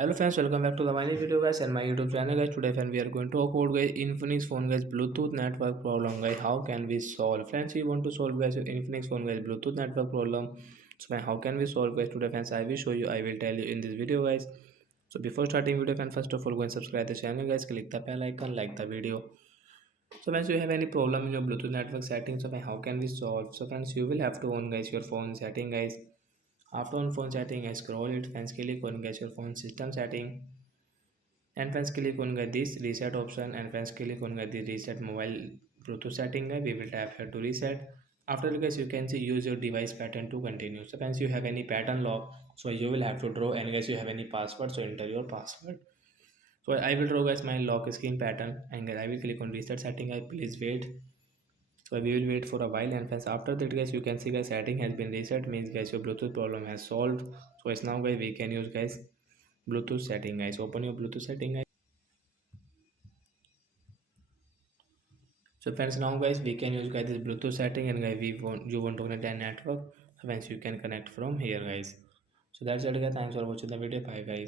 Hello friends, welcome back to the my new video guys and my YouTube channel guys. Today friends we are going to talk about guys Infinix phone guys Bluetooth network problem guys. How can we solve? Friends, we want to solve guys Infinix phone guys Bluetooth network problem. So man, how can we solve guys today friends? I will show you. I will tell you in this video guys. So before starting video, friends, first of all go and subscribe the channel guys. Click the bell icon, like the video. So friends, you have any problem in your Bluetooth network settings? So man, how can we solve? So friends, you will have to on guys your phone setting guys. After on phone setting, I scroll it. Friends, click on guys your phone system setting and friends click on this reset option and friends click on the reset mobile bluetooth setting we will tap here to reset. After guys you can see use your device pattern to continue. So friends, you have any pattern lock, so you will have to draw, and guys you have any password, so enter your password. So I will draw guys my lock screen pattern, and guys I will click on reset setting. I please wait. So we will wait for a while, and friends after that guys you can see guys setting has been reset, means guys your bluetooth problem has solved. So it's now guys we can use guys bluetooth setting guys. Open your bluetooth setting guys. So friends, now guys we can use guys this Bluetooth setting, and guys we want you want to connect a network. So friends, you can connect from here guys. So that's it guys. Thanks for watching the video. Bye guys.